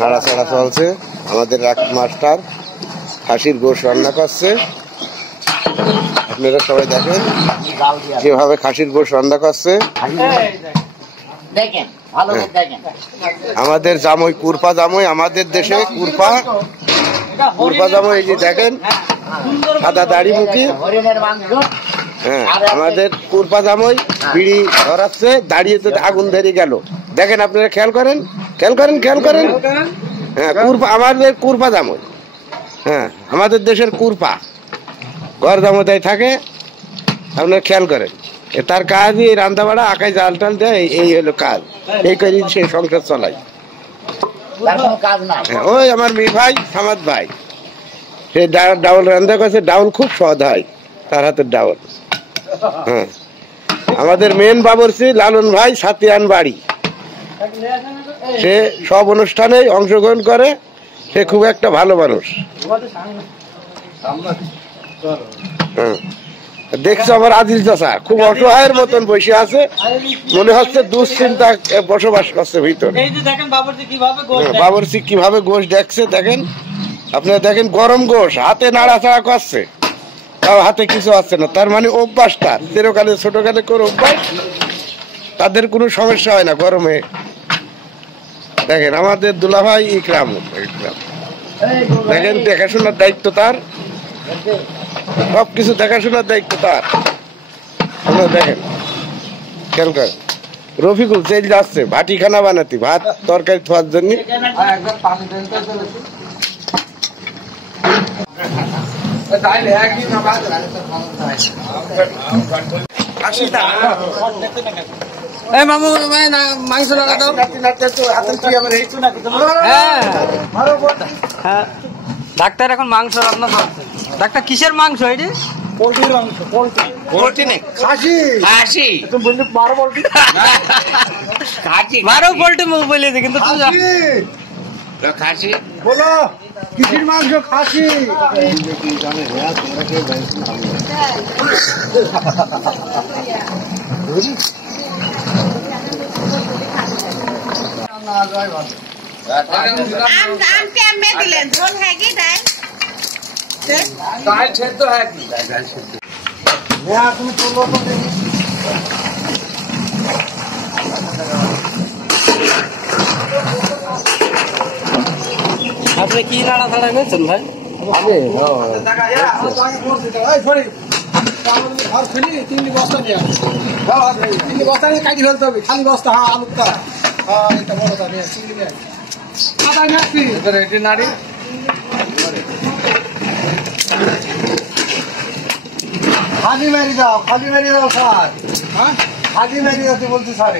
নাড়াচাড়া চলছে। আমাদের এক মাস্টার খাসির গোশ রান্না করছে। আপনারা সবাই দেখেন যেভাবে খাসির গোশ রান্না করছে। আমাদের জামই কুরপা জামই, আমাদের দেশে কুরপা জামই। এই যে দেখেন সাদা দাড়ি মুখী, হ্যাঁ আমাদের কুরপা জামই বিড়ি ধরাচ্ছে, দাঁড়িয়েছে আগুন ধরে গেল। দেখেন আপনারা খেয়াল করেন, হ্যাঁ কুরপা আমাদের কুরপা জামই, হ্যাঁ আমাদের দেশের কুরপা ঘর জামতায় থাকে। আপনারা খেয়াল করেন, তার কাজই এই রান্না বাড়া, আকায় জাল টাল দেয়, এই হলো কাজ। এই করে সে সংসার চলাই। ওই আমার মেয়ে ভাই সামাদ ভাই, সে ডাউল রান্না করছে। ডাউল খুব স্বাদ হয় তার হাতের ডাউল। হ্যাঁ আমাদের মেন বাবরচি লালন ভাই সাতিয়ান বাড়ি, সে সব অনুষ্ঠানে অংশগ্রহণ করে। সে খুব একটা ভালো মানুষ। হ্যাঁ দেখছো আমার আদিল চাচা খুব অসহায়ের মতন বসে আছে, মনে হচ্ছে দুশ্চিন্তা বসবাস করছে ভিতরে। বাবরচি কিভাবে গোশ দেখছে দেখেন আপনারা, দেখেন গরম গোশ হাতে নাড়াচাড়া করছে, তাও হাতে কিছু আসছে না। তার মানে অভ্যাস, তার চিরকালে ছোটকালে করে অভ্যাস, তাদের কোনো সমস্যা হয় না গরমে। দেখেন আমাদের দুলাভাই ইকরাম, দেখেন দেখাশোনার দায়িত্ব তার, সবকিছু দেখাশোনার দায়িত্ব তার। দেখেন খেয়াল করেন, রফিকুল চেল যাচ্ছে ভাটি খানা বানাতে, ভাত তরকারি খাওয়ার জন্য। মাংস লাগা দাও। ডাক্তার এখন মাংস রান্না করছে। ডাক্তার কিসের মাংস এটি? পোল্ট্রির মাংস। পোল্ট্রি নেই, খাসি। খাসি তুমি বললি 12 পোল্ট্রি, খাসি 12 পোল্ট্রি মুখ বলেছে, কিন্তু তুই খাসি বলো কিসের মাংস? খাসি। আপনি কি নাড়াচাড়া করছেন ভাই? তিনটি বস্তা নিয়ে কাটি ফেলতে হবে, খালি বস্তা। হ্যাঁ আলুটা এটা বড়টা নিয়ে এটি নাড়ি। খালি মেরি দাও, খালি মেরি দাও স্যার। হ্যাঁ খালি মেরি দাও বলছি স্যার।